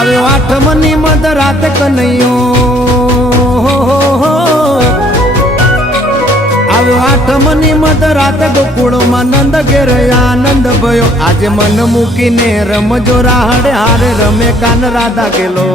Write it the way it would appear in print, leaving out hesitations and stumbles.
આવ્યો આઠમની મધ રાત કનૈયો, આવ્યો આઠમની મધ રાત ગોકુળમાં નંદ ઘેર આનંદ ભયો. આજે મન મૂકીને રમજો રાહડે હારે રમે કાન રાધા ગેલો.